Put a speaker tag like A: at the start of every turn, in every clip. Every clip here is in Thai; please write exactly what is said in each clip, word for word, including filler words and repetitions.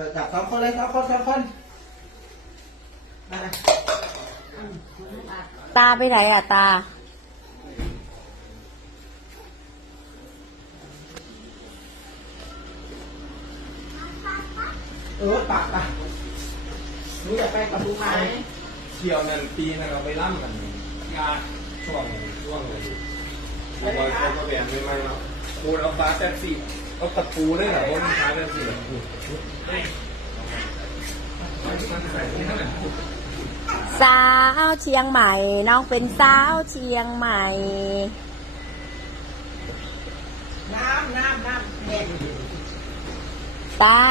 A: จับสองคนเลยสองคนสองคนมาเลย
B: ตาไปไหนอะตา
A: เออปากปะหนูอยากไปกับลุงไหม
C: เที่ยวนั่นปีนั่นเราไปล่ำกันงานช่วงช่วงเลยเราไปเขาก็แบนไม่ไม่เนาะปูเอาฟ้าแท็กซี่เอาตะปูได้เหรอว่าฟ้าแท็กซี่มันใส่ที่นั่นแหละ
B: สาวเชียงใหม่น้องเป็นสาวเชียงใหม่
A: น้ำน้ำน้ำเด็ด
B: ตา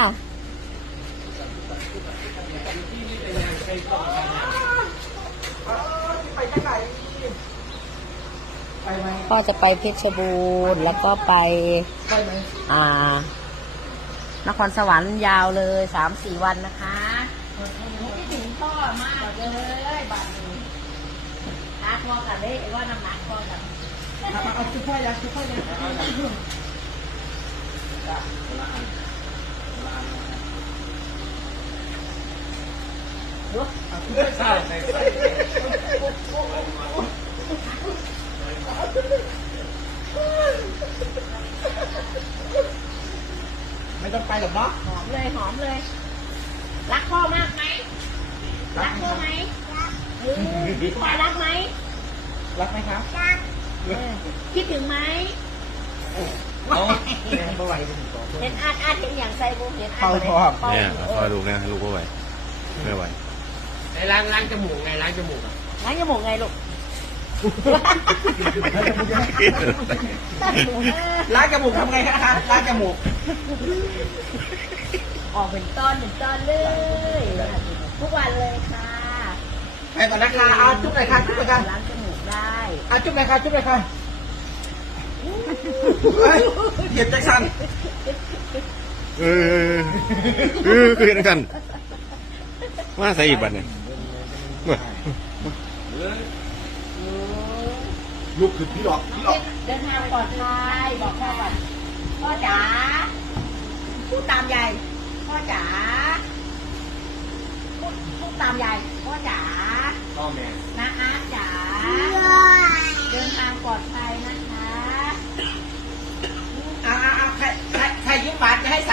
A: ไปที่ไหนไปไหม
B: พ่อจะไปเพชรบูรณ์แล้วก็ไป
A: ไปไหม
B: อ่านครสวรรค์ยาวเลยสามสี่วันนะคะคิดถึงพ่อมากเลยบัดนี้รักพ่อกันเลยว่าน้ำหนักพ่อกัน
A: เอาเอาชุดพ่อยังชุดพ่อยัง
C: ใช่ใช่ใช่
A: ไม่ต้องไปหรอกเนาะ
B: หอมเลยหอมเลย รักพ่อมากไหมรักพ่อไหมรักพ่อรักไหม
A: รักไหมครับ
B: รักคิดถึงไหม
A: เอาแรงไม่ไหวจริงๆ
B: เห็นอาดอาดเห็นอย่างใส่บุเห็นอาด
A: เป่าท้อง
D: เนี่ยคอยดูนะลูกก็ไหวไม่ไหว
C: ไอ้ล้างล้างจมูกไงล้างจมูกอ่ะ
B: ล้างจมูกไงลูก
A: ล้างจมูกทำไงคะล้างจมูก
B: ออกเป็นตอนเป็นตอนเลยทุกวันเลยค่ะ
A: ไปก่อนนะคะเอาจุ๊บเลยค่ะจุ๊บเลยค่ะ
B: ล้างจมูกได้
A: เอาจุ๊บเลยค่ะจุ๊บเลยค่ะเหยียบแจ็คสัน
D: เออเออคือเห็นกันมาใส่อีกบัดเนี่ย
A: ลูกคือพี่หลอกพี่หลอก
B: เดินทางปลอดภัยบอกพ่อก่อนพ่อจ๋าพูดตามยายพ่อจ๋าพูดพูดตามยายพ่อจ๋า
C: พ่อแม่
B: นะอาร์ตจ๋าเดินทางปลอดภัยนะคะ
A: เอาเอาเอาใครใครใครยิ้มหวานจะให้ใส่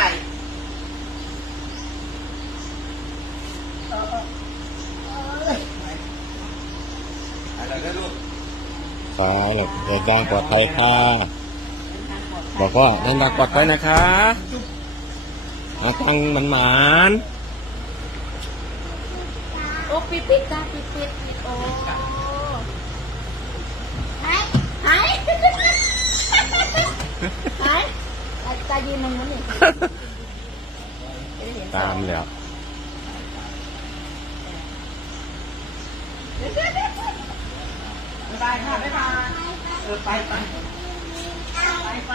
C: อะไรก็ลูก
D: สายหลบเดินทางปลอดภัยค่ะบอกว่าเดินทางปลอดภัยนะคะอาตังมันหมาน
B: โอ้ปิดปิดจ้าปิดปิดปิดโอ้หายหายหายตายืนตรงนั้นนี่
D: ตามแล้ว
A: บ๊ายบายค่ะบ๊ายบายเออไปไป
B: ไปไป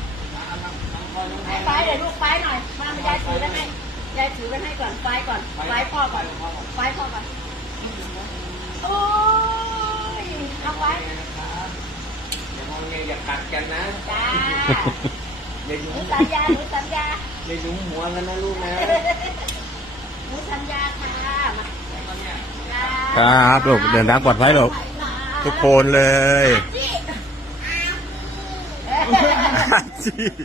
B: ไปเดี๋ยวลูกไปหน่อยมายายถือได้ไหมยายถือไว้ให้ก่อนไปก่อนไปพ่อก่อนไปพ่อก่อนโอ้ยเอาไว้
C: อย่ามองไงอย่ากัดกันนะ
B: จ้า
C: อย่า
B: ห
C: ยุ่
B: นู
C: ง
B: สัญญาหนูสัญญา
C: อย่ายุ่งหัวกันนะลูกนะ
B: หนูสัญญาค่ะมาจ้า
D: ครับลูกเดินทางปลอดภัยลูกทุกคนเลยอาชี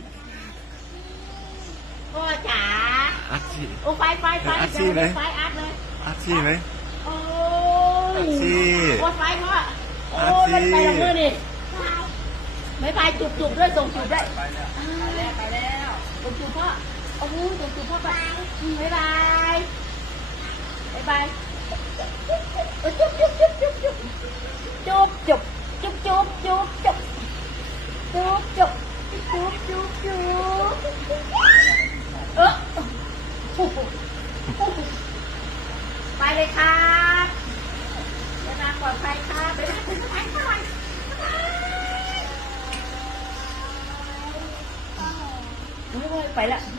B: พ่อจ๋า
D: อาชี
B: โอ้ไฟไฟไฟ
D: อาชี
B: เดี๋ยว
D: ไหม
B: ไฟอัดเลย
D: อาชีไหม
B: โอ้ย
D: อาชี
B: โอ้ไฟพ่อโอ้
D: อาชี
B: มันไปทางนู้นนี่ไม่ไปจุบจุบด้วยส่งจุบด้วยไปแล้วไปแล้วส่งจุบพ่อโอ้โหส่งจุบพ่อไปบ๊ายบายบ๊ายบายจุบจุบจุบจุบจุบจุบจุบจุบจุบจุบจุบจุบจุบจุบจุบจุบเออไปเลยครับเดินทางปลอดภัยครับไปนะไปนะไปนะไปละ